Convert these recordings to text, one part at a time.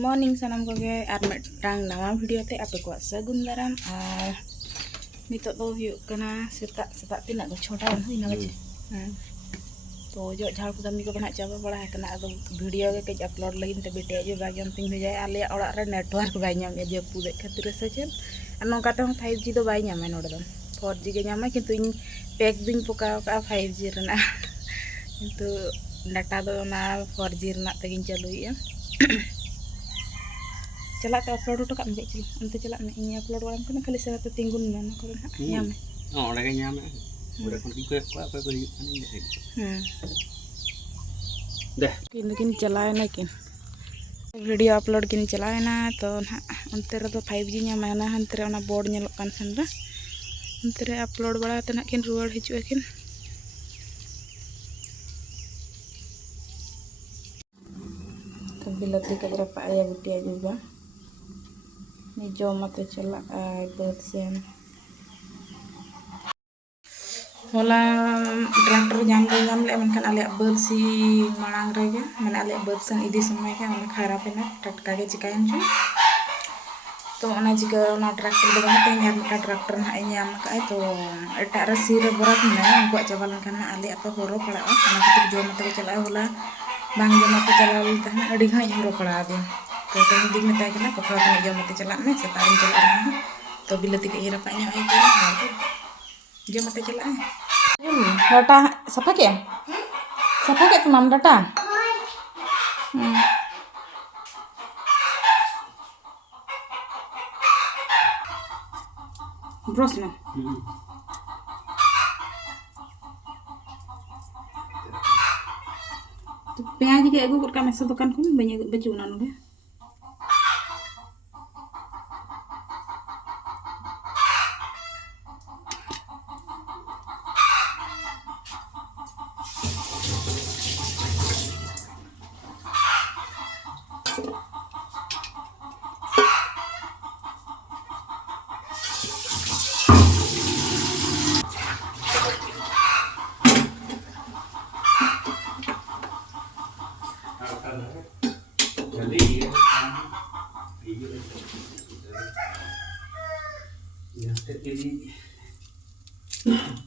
Morning सानाम Koge और मिटटांग नवा video ते आपे को सगुन दाराम और नितो दो हुयुग कना सेता सेता तिना को छोटा हुइना बचे तो जो झाड़ को कमी को बना चाबा बड़ा है कना अदो वीडियो के कज अपलोड लगिन ते बेटे जो बागम तिंग भेजाय आले ओड़ा रे नेटवर्क बाय नाम ए जपुद खातिर से चेन और नोका ते 5G दो बाय नाम नोड दो 4G के नाम किंतु इन पैक दिन पोका का 5G रना किंतु डाटा दो ना 4G रना तगिन चालुइया चला तो अपलोड तो कम दे चल अंत चला में इन अपलोड वाला कना खाली सेवा तो तिंगुन में ना करे नाम ओड़ा के नाम उड़ा कोन की को apa ko दे किन चलाए ना किन वीडियो अपलोड किन चलाए ना तो ना अंते रे तो 5G नाम ना अंते रे ना बोर्ड नेलो कान सन रे अंते रे अपलोड बड़ा तना किन रुवाड़ हिजु किन तो बिलती कजरा पाया बिटिया जुबा नि जो मते चला बर्ड सेन होला ट्रैक्टर जाम ले मनखान आले बर्ड सी मांग रेगे माने आले बर्ड सेन इदी समय के ओने खराब है ना टटका के चिकायन छ तो ओना चिका ओना ट्रैक्टर दो बना ते यार मका ट्रैक्टर ना याम का तो एटा रे सी रे बरत ना उनको चाबा लनखान आले तो होरो पड़ा ओना खातिर जो मते चला होला बांग जो मते चला तहना अडी घाई होरो पड़ा दे तो दिन में ताकना पकड़ा तो जो मते चला में सतारिन चला रहा तो बिलती के इरा पाया आई के जो मते चला डाटा सफा के तुम डाटा ब्रश ना तो प्याज के अगु का मेसा दुकान को बने बचू ना नुगे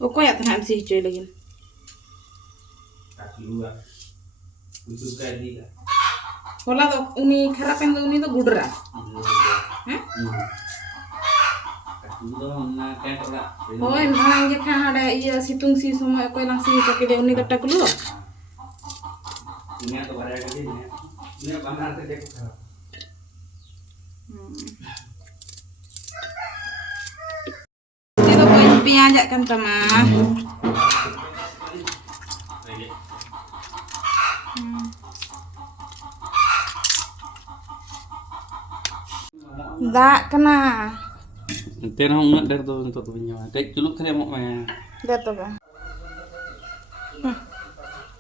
Okoy at ham si Joy lagi. Wala to uni kharapen do uni to gudra. Hoy marang je khan ada iya situng si semua okoy lang si pakai dia uni data kulu. Ini to bara ke ini banar te ko kharap. प्याज kan tama dak kena ente na ungat der to untuk to nya kai culuk kare mo ma dah to ba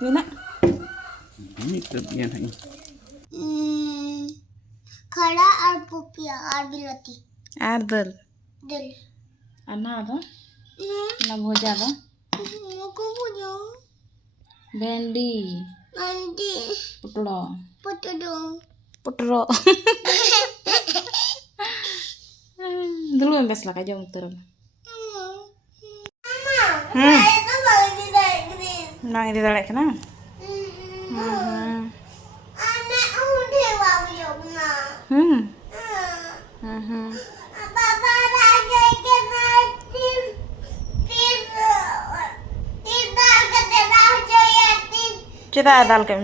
Nina ini terbian hai खड़ा और पुपिया और बिलती और दल दिल अन्ना दो ना भोजा दो को बुझो भेंडी अंडी पुटड़ो पुटड़ो पुटरो dulu yang bes lah kaja muter saya tuh baru tidak gini nah ini dalek kena anak udah bawa jomna Papa raja kena tidak kena raja yatim cita dal kem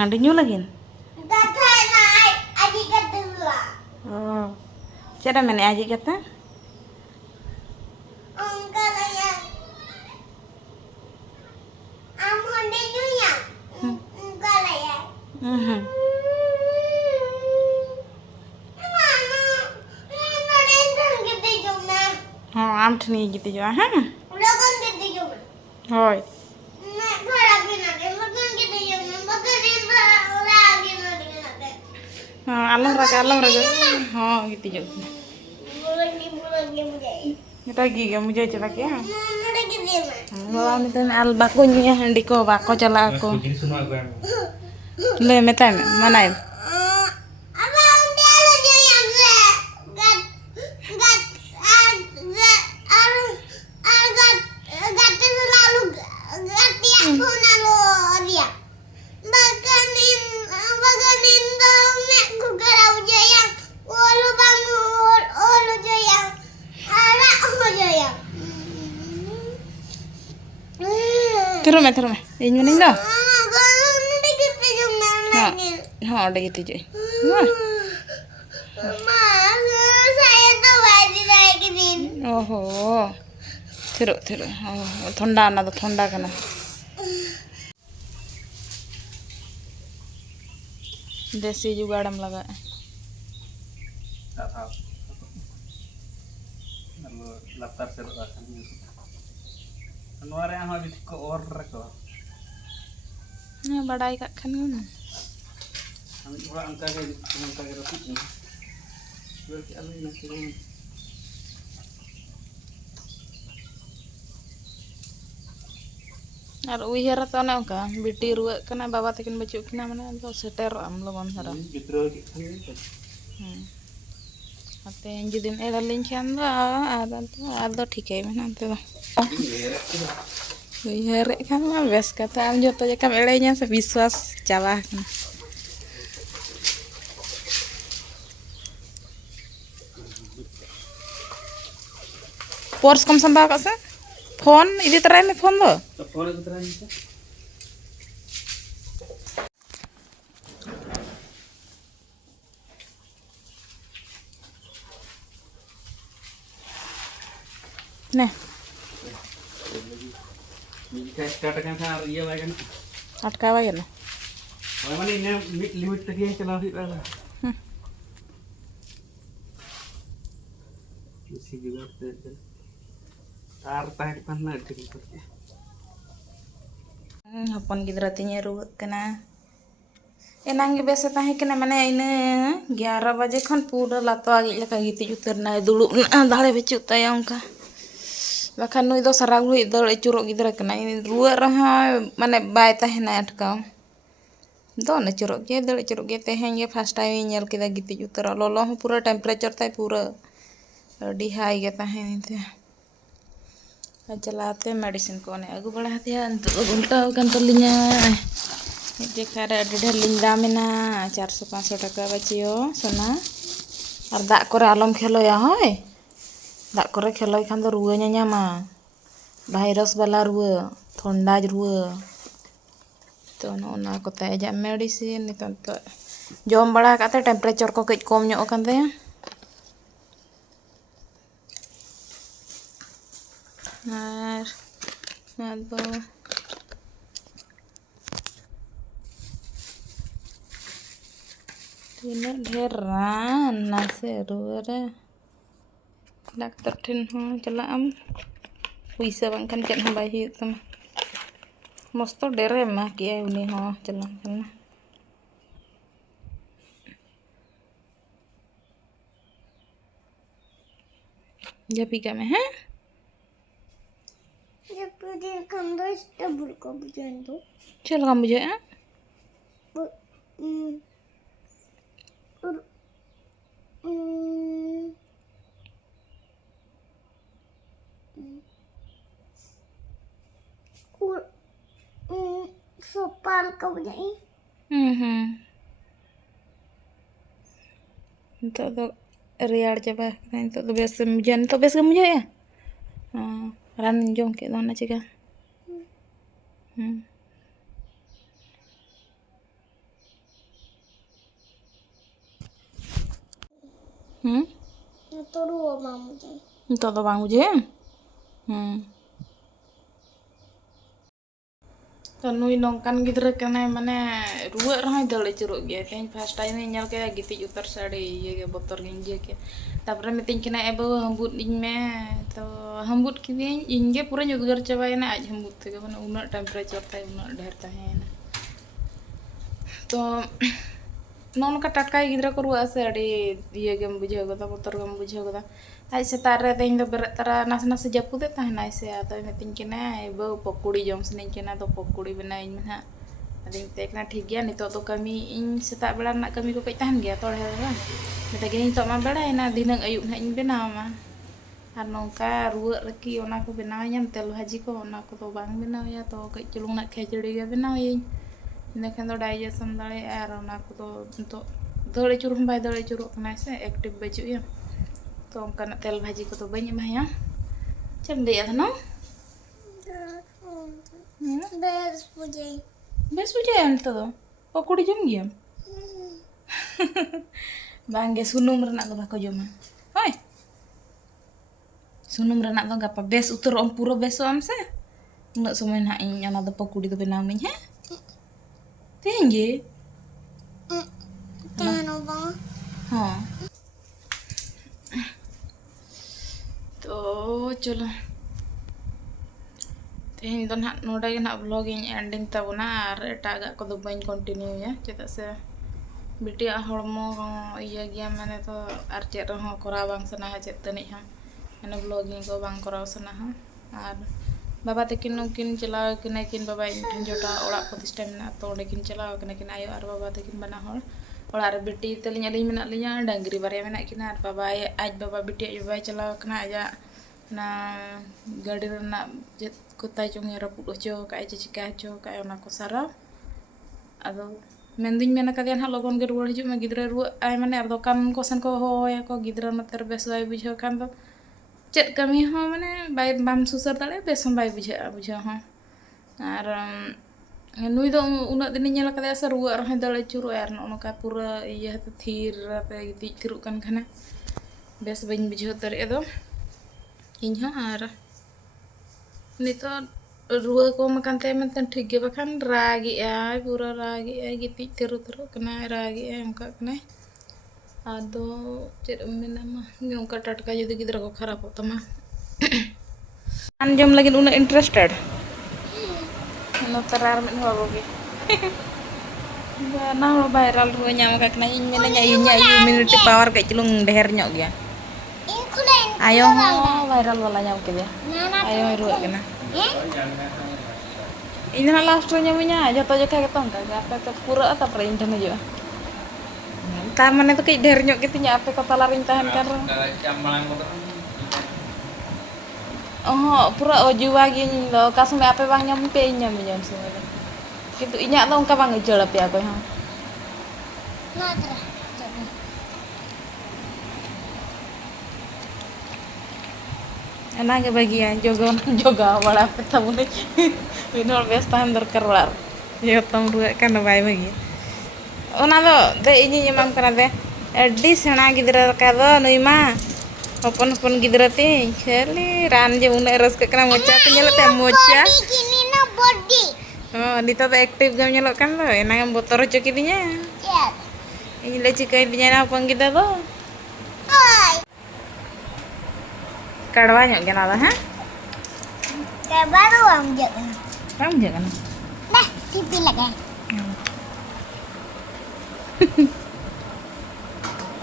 handi nyu lagi oh cita mana aja kata am thni gitu jo ha hoy alam raga oh gitu jo kita gigi kamu jajan lagi ya Bawa minta al bako nya handi ko bako chala ako. Jadi semua gue yang Le metam mana ya? Abang dia aja yang gat selalu tiap lalu dia. Baganin dong nek kugarau jayang. Ulu bangun ulu jayang. Ala ulu jayang. Terus me. Ini mana dah? Nanti kita cuma lagi. Ha ada gitu je. Wah. Mas, saya tuh baju dari gini. ओहो थिरो ठंडा ना तो ठंडा करना देसी जुगाड़ में लगा tak tahu. Lalu latar serut akan gitu. Keluar yang habis ke order kok. ना बड़ाई का खन Kami juga angka kayak roti ini. Berarti alih nanti kan. और उइहर तो ना का बेटी रुआ कना बाबा तकिन बचु किना माने तो सेटर am लोगन सारा Gitu gitu. अते जुदिम एडलिन खान दो ठीक है माने तो उइहर खान मा बेस कथा am joto jakam एड़ेnya से विश्वास चाबा kana पर्स कम संभाव का से फोन इदी तरह में फोन दो तो फोन itu terang itu. ने Jika start kan saya iya lagi kan. अटकावा गया ना Mana ini limit tadi yang kena hit lah. Isi juga ada. Tar tahan mana gitu. हपन गिद्रा तिने रुआ कना एनांग गे बेसे ताहे कना माने इन 11 बजे खन पूरा लातो आगे लका गिति उतर ना दुड़ुब दाड़े बेचु ताया उनका बाखान नुई दो सारा घुई दड़ चुरो गिद्रा कना रुआ रहा माने बाय ताहेना अटकाव दो न चुरो गे दड़ चुरो गे तेहें गे फर्स्ट टाइम नेल केदा गिति उतर लोलो हो पूरा टेम्परेचर ताई पूरा अडी हाई गे ताहें चलाते मेडिसिन को ने अगु बड़ा हथिया उल्टा कन तलिnya जेखारे अडी ढेर लिंग दामेना 400-500 टाका बचियो सोना और दाग करे आलम खेलोया होय दाग करे खेलोय खान दो रुआ ᱧᱟᱧᱟᱢᱟ भाइरस वाला रुआ ठंडा रुआ तो ना कोता एजा मेडिसिन नितन तो जम बड़ा काते टेम्परेचर को कई कम ᱧᱚᱜ kan तया और अब तीन ढेर रान नासे रुआरे डाक्टर ठिन हो चला am पैसा bangkan चल हम बाई तम मस्त डेरे मा किया उनी हो चला चला जपी का में है जब dia kamu double kau bujan tu. चल काम मुझे है Sopal kau jadi. तो रियाड़ चाबा तो बेस मुझे तो बेस के मुझे है रान जों के दोना चिका Itu dua mamu jadi. तो bang मुझे तो नुई नौकान गिद्रा कना माने रुआ रहा दल चुरो गया तेज फर्स्ट टाइम नेल के गिति उतर साड़ी ये के बोतर गिंजे के तापर मितिन कना एबो हम्बुट इन में तो हम्बुट की इंगे पूरा उद्गार चाबायना आज हम्बुट ते माने उना टेम्परेचर ताई उना ढेर ताहेना तो nongka tatka gidra ko ruwa ase adi iya gem bujhaw goda botor gem bujhaw goda ai setar re tehin do beret tara nas nas japude tahna ise ado metin kena ibu pokuri jom senin kena do pokuri benain mana ading tekna ठीक गया नितो तो kami in setak bela nak kami ko kai tahan gya tole kan meta gini to ma bela ina dinang ayub na in benaw ma ar nongka ruwa reki ona ko benaw nyam telu haji ko ona ko to bang benaw ya to kai culung nak khejuri ga benaw yin ᱤᱱᱟᱹᱠᱷᱟᱱ ᱫᱚ ᱰᱟᱭᱡᱮᱥᱚᱱ ᱫᱟᱲᱮᱭᱟᱜᱼᱟ ᱟᱨ ᱚᱱᱟ ᱠᱚᱫᱚ ᱱᱤᱛᱚᱜ ᱫᱟᱹᱲ ᱟᱹᱪᱩᱨ ᱦᱚᱸ ᱵᱟᱭ ᱫᱟᱹᱲ ᱟᱹᱪᱩᱨᱚᱜ ᱠᱟᱱᱟ ᱥᱮ ᱮᱠᱴᱤᱵᱷ ᱵᱟᱹᱪᱩᱜᱼᱟ ᱛᱚ ᱚᱱᱠᱟᱱᱟᱜ ᱛᱮᱞ ᱵᱷᱟᱹᱡᱤ ᱠᱚᱫᱚ ᱵᱟᱹᱧ ᱮᱢᱟᱭᱟ ᱪᱮᱫ ᱮᱢ ᱞᱟᱹᱭᱮᱫ ᱛᱟᱦᱮᱱᱟ Bes pujay. ᱵᱮᱥ ᱵᱩᱡᱷᱟᱹᱜᱼᱟ ᱱᱤᱛᱚᱜ ᱫᱚ ᱯᱚᱠᱚᱲᱤ ᱡᱚᱢ ᱜᱮᱭᱟᱢ ᱵᱟᱝᱜᱮ ᱥᱩᱱᱩᱢ ᱨᱮᱱᱟᱜ ᱫᱚ ᱵᱟᱠᱚ ᱡᱚᱢᱟ ᱦᱳᱭ ᱥᱩᱱᱩᱢ ᱨᱮᱱᱟᱜ ᱫᱚ ᱜᱟᱯᱟ ᱵᱮᱥ ᱩᱛᱟᱹᱨᱚᱜ ᱟᱢ ᱯᱩᱨᱟᱹ ᱵᱮᱥᱚᱜ ᱟᱢ ᱥᱮ ᱩᱱᱟᱹᱜ ᱥᱚᱢᱚᱭ ᱱᱟᱦᱟᱜ ᱤᱧ ᱚᱱᱟ ᱫᱚ ᱯᱚᱠᱚᱲᱤ ᱫᱚ ᱵᱮᱱᱟᱣ ᱢᱟᱹᱧ ᱦᱮᱸ ᱛᱮᱦᱮᱧ ᱜᱮ Tahan bang. हाँ तो चलो तेहन दो ना नोडे गे ना ब्लॉग इन एंडिंग तबना और एटागा को दो बइन कंटिन्यू या चेदा से बिटिया हड़मो इया गया मैंने तो आर चेद रहो करा बांग सना है चेद तनी हम मैंने ब्लॉगिंग को बांग करा सना है और बाबा तकिन नुकिन चलाव किन किन बाबा इन जोटा ओड़ा प्रतिष्ठा में तो ओडे किन चलाव किन आयो और बाबा तकिन बना हड़ ओड़ा रे बिटी तलिन अलिन मेना लिया डांगरी बारे मेना किन और बाबा आज बाबा बिटी बाबा चलाव कना आजा ना गाड़ी रना चेद कोताय चोंगे रपुड ओचो काय चिका चो काय ओना को सारा अदो मेंदिन मेना कदिया ना लगन गे रुवाड़ हिजु में गिद्रा रुवा आय माने और दुकान को सन को होया को गिद्रा नतर बेस बाय बुझाव खान दो चेद कमी हो माने बाय बाम सुसर दाड़े बेस बाय बुझाव हो और नुई दो उना दिन नेल कदे से रुवा रह दड़ चुरो और नका पूरा इया थीर पे गिति थिरु कान खाना बेस बइन बुझाव तरे दो इन हो और नितो रुआ को मकानते में ठीक गे बखान रागी आय पूरा रागी आय गिति थिरु थिरु कना रागी आय उनका कना आदो चेद मेना मा उनका टटका जदि गिद्रा को खराब होता मा आन जम लगिन उना इंटरेस्टेड नो तरार में हो गे ना हो वायरल रुआ ᱧᱟᱢ का कना इन मेना nya immunity power के चलुंग ढेर ᱧᱚᱜ गया आयो हो वायरल वाला ᱧᱟᱢ के आयो रुआ कना इन ना लास्ट रे ᱧᱟᱢᱤᱧᱟ जतो जखा के तो का आपे तो पूरा तापर इन ठन हिजुआ ता माने तो कई ढेर ᱧᱚᱜ ᱜᱮᱛᱤᱧᱟ आपे को तला रिन ताहन kan पूरा ojuwa gi ᱧ का समय आपे बांग ᱧᱟᱢ पे इन ᱧᱟᱢᱤᱧᱟ उन समय किंतु इᱧा दो उनका बांग उचड़ पे कोई हां ना तरा एनागे बगिया जोगा बड़ा पे तबने बिनोर बेस ताहन दरकार बड़ा ये तम रुआ कान बाय बगिया ओना दो दे इᱧ एमाम कना दे एडी सेना गिद्रा का दो नुइमा हपन हपन गिद्रा ती खाली रान जे उना रस कना मोचा ते नेलते मोचा gini na body. नितो तो एक्टिव गम नेलो कान दो एना बोतर होचो किदिnya Yes. इन ले चिकाई दिnya ना हपन गिद्रा दो Hai. कड़वा ᱧᱚᱜ ᱜᱮ ᱱᱟ ᱫᱚ ᱦᱮᱸ Kayak baru am jaga. ᱵᱟᱝ ᱵᱩᱡᱷᱟᱹᱜ ᱠᱟᱱᱟ Nah, pipi lagi.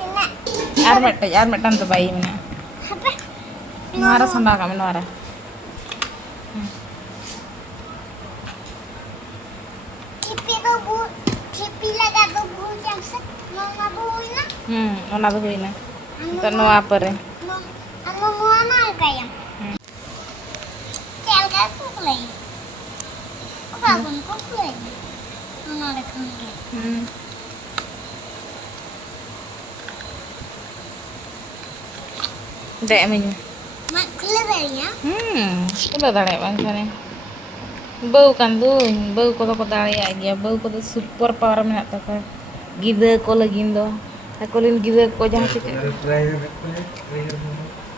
Enak. आर मिटन तो बाई मेना Apa? नोरा संदा का नोरा Pipi tu bu, pipi lagi tu bu yang set, mama bu ina. ओना दो होइना तो नोआ परे Anu mana kayak? Cel kan kukulai. Apa pun kukulai. Mana ada kukulai. dek mình Mak kukulai ya? udah dare bang sare bau kan tuh bau ko dare ya bau ko super power menak ta gida ko lagi do aku lin gida ko jahan sih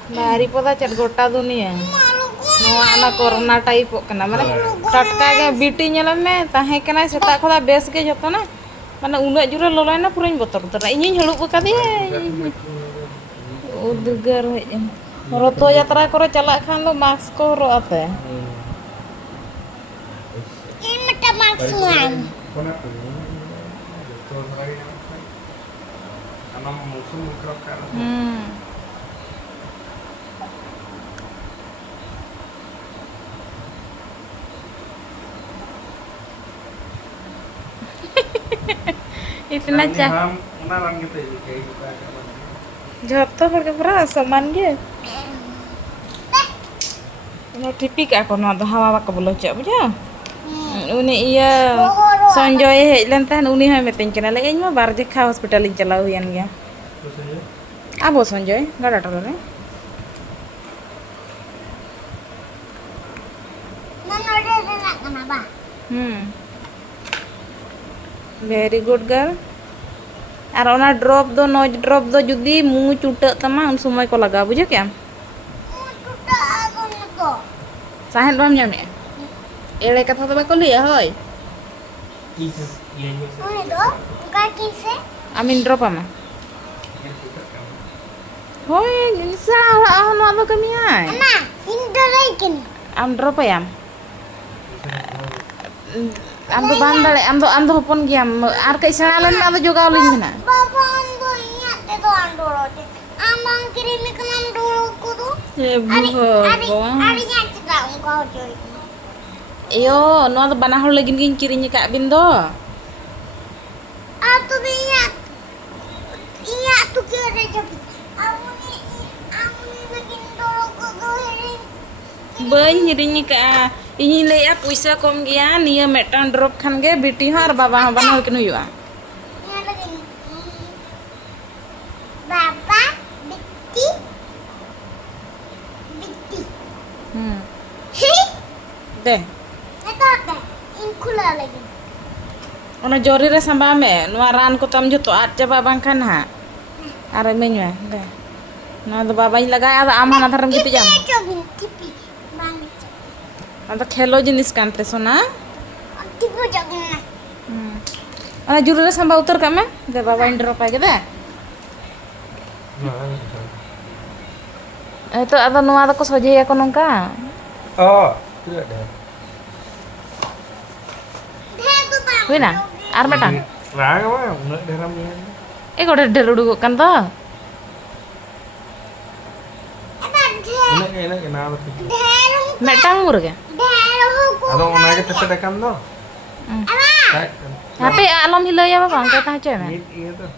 dari pada cat gota dunia Malu gua. नोआ ना corona type कना माने टटका गे BT नेला में ताहे कना सेता खोदा बेस गे जतो ना माने उना जुरे लोलायना पुराኝ बोतर उतर इᱧ हळुब कदिया उदगर रतो यात्रा करे चला खान दो मास्क को रोते Ini macam maksuan. Tanam musuh mikrokan. Itu aja. Menaran gitu ya kayak gitu aja. Jatuh pakai perasa man dia. Ini tipik aku nak hawa ka bolo cak buja. Uni iya sonjoy hej len tan uni ha metin kena le ᱤᱧ ᱢᱟ ᱵᱟᱨ ᱡᱮᱠᱷᱟ hospital ᱤᱧ ᱪᱟᱞᱟᱣ ᱦᱩᱭᱮᱱ ᱜᱮᱭᱟ. Terus aja. Abo sonjoy gada tolo re. Mana ada nak kenapa? Very good girl. Ar ona drop do noj drop do judi mungu cutek tama un sumai ko laga buja kya? Itu dah aku nak. Sahen bam nyame. Ele katha to bako liya hoy. Iya, iya. Mana tu? Bukan kisah. Amin drop ama. Ya kita kan. Hoy salah ono ado kami ai. Mana? Ini lagi ni. Am drop ayam. Am do bandale am do hopon giam ar kai selalan ma do jogaw lin mina. Bapa ando ingat deh tu ando roti. Amang kirim ke nam dulu kudu. Ari nya cakap engkau joy. Iyo, no do bana hol lagi ngin kirinya Kak Bin do. Atu ingat. Ingat tu kira jadi. Aku ni bikin dulu kudu hari. Bañ hirinya ka ini leya puisa kom gya niya metang drop khan ge biti har baba ha bana kin huyua. Ingat lagi. Bapa, Biti. Hi. Deh. Itu apa? Inkula lagi. Ona jori re samba me nuwa ran ko tam joto at jaba bangkan ha. Are menyu deh. No do baba ing lagai ada amana tharam gitu jam. Tipi. Bang. Ada khelo jinis kan te sona. Tipu jangan. Ona juri re samba utar kame de baba ing drop ay deh. Itu ada nuwa da ko soje ya ko nongka. Oh, tidak ada. Wina, ar metang. Nah, apa? Enggak dalamnya. Kok der udu kan to. Enak kenapa tuh? Metang mur ge. Atau mau naik ke tekan tuh? Tapi alam hilaya apa bang kata aja me. Iya tuh.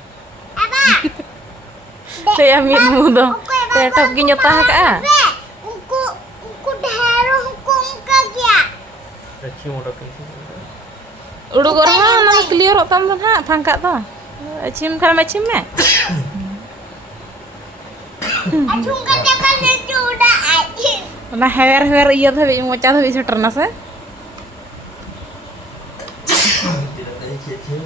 Te amin mu do. Te top gi nyotah ka. Uku dhero hukum kagya. Kecil udah kecil. Udu gor ha na clear ok tam ha phangka to. Chim khara me chim me. Achung kan dia kan sudah air. Na hair iya thabi mocha thabi seterna se. Tidak ada kecil.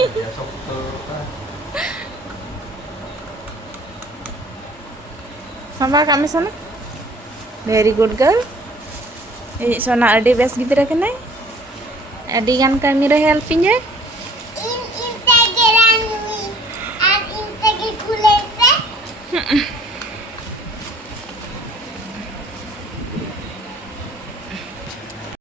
Ya sok Sama kami sana. Very good girl. Sona adi best gidra kenai. Adi gan kami re helping je.